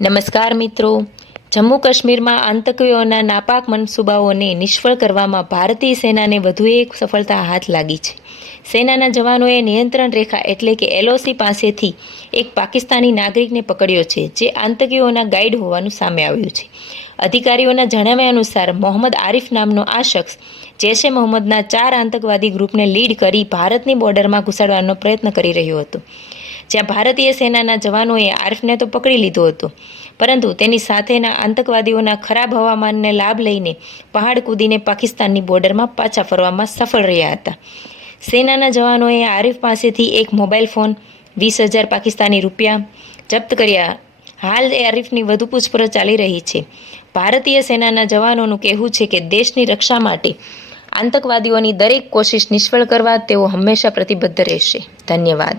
નમસ્કાર મિત્રો. જમ્મુ કાશ્મીરમાં આતંકીઓના નાપાક મનસૂબાઓને નિષ્ફળ કરવામાં ભારતીય સેનાને વધુ એક સફળતા હાથ લાગી છે. સેનાના જવાનોએ નિયંત્રણ રેખા એટલે કે એલઓસી પાસેથી એક પાકિસ્તાની નાગરિકને પકડ્યો છે, જે આતંકીઓના ગાઈડ હોવાનું સામે આવ્યું છે. અધિકારીઓના જણાવ્યા અનુસાર મોહમ્મદ આરિફ નામનો આ શખ્સ જૈશ મોહમ્મદના ચાર આતંકવાદી ગ્રુપને લીડ કરી ભારતની બોર્ડરમાં ઘુસાડવાનો પ્રયત્ન કરી રહ્યો હતો. જ્યાં ભારતીય સેનાના જવાનોએ આરિફને તો પકડી લીધો હતો, પરંતુ તેની સાથેના આતંકવાદીઓના ખરાબ હવામાનને લાભ લઈને પહાડ કૂદીને પાકિસ્તાનની બોર્ડરમાં પાછા ફરવામાં સફળ રહ્યા હતા. સેનાના જવાનોએ આરિફ પાસેથી એક મોબાઈલ ફોન, વીસ હજાર પાકિસ્તાની રૂપિયા જપ્ત કર્યા. હાલ એ આરિફની વધુ પૂછપરછ ચાલી રહી છે. ભારતીય સેનાના જવાનોનું કહેવું છે કે દેશની રક્ષા માટે આતંકવાદીઓની દરેક કોશિશ નિષ્ફળ કરવા તેઓ હંમેશા પ્રતિબદ્ધ રહેશે. ધન્યવાદ.